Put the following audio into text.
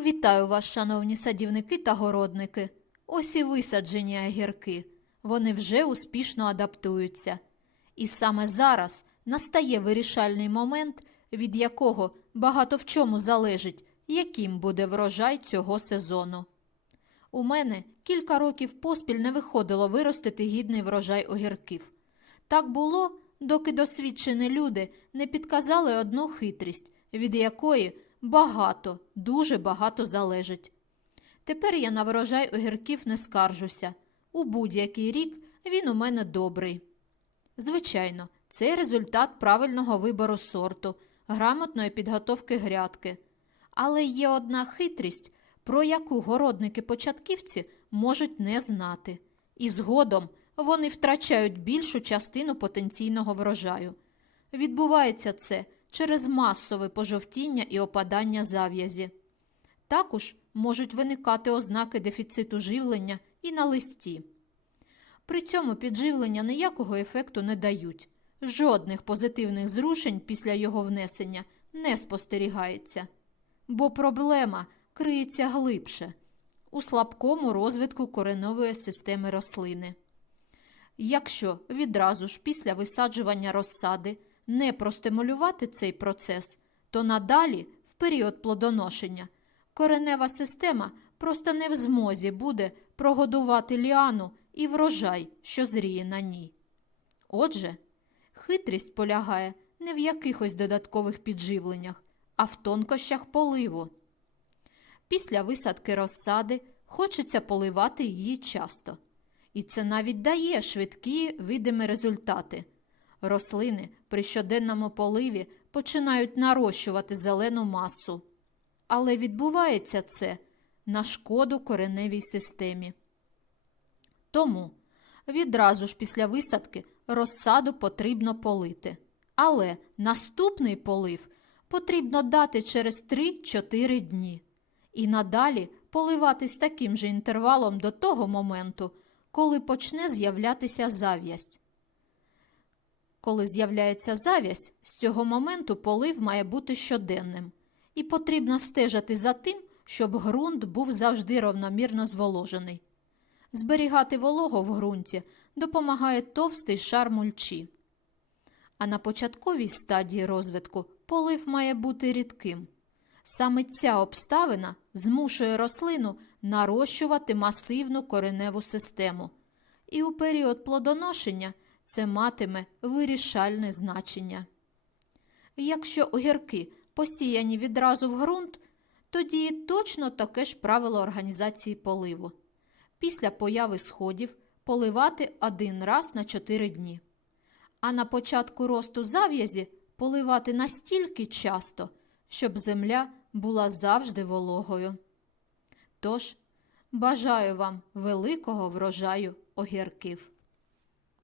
Вітаю вас, шановні садівники та городники. Ось і висаджені огірки. Вони вже успішно адаптуються. І саме зараз настає вирішальний момент, від якого багато в чому залежить, яким буде врожай цього сезону. У мене кілька років поспіль не виходило виростити гідний врожай огірків. Так було, доки досвідчені люди не підказали одну хитрість, від якої багато, дуже багато залежить. Тепер я на врожай огірків не скаржуся. У будь-який рік він у мене добрий. Звичайно, це результат правильного вибору сорту, грамотної підготовки грядки. Але є одна хитрість, про яку городники-початківці можуть не знати, і згодом вони втрачають більшу частину потенційного врожаю. Відбувається це через масове пожовтіння і опадання зав'язі. Також можуть виникати ознаки дефіциту живлення і на листі. При цьому підживлення ніякого ефекту не дають. Жодних позитивних зрушень після його внесення не спостерігається. Бо проблема криється глибше у слабкому розвитку коренової системи рослини. Якщо відразу ж після висаджування розсади не простимулювати цей процес, то надалі, в період плодоношення, коренева система просто не в змозі буде прогодувати ліану і врожай, що зріє на ній. Отже, хитрість полягає не в якихось додаткових підживленнях, а в тонкощах поливу. Після висадки розсади хочеться поливати її часто. І це навіть дає швидкі видимі результати. Рослини при щоденному поливі починають нарощувати зелену масу. Але відбувається це на шкоду кореневій системі. Тому відразу ж після висадки розсаду потрібно полити. Але наступний полив потрібно дати через 3-4 дні. І надалі поливати з таким же інтервалом до того моменту, коли почне з'являтися зав'язь. Коли з'являється зав'язь, з цього моменту полив має бути щоденним. І потрібно стежити за тим, щоб ґрунт був завжди равномірно зволожений. Зберігати вологу в ґрунті допомагає товстий шар мульчі. А на початковій стадії розвитку полив має бути рідким. Саме ця обставина змушує рослину нарощувати масивну кореневу систему. І у період плодоношення це матиме вирішальне значення. Якщо огірки посіяні відразу в ґрунт, тоді точно таке ж правило організації поливу. Після появи сходів поливати один раз на 4 дні. А на початку росту зав'язі поливати настільки часто, щоб земля була завжди вологою. Тож, бажаю вам великого врожаю огірків.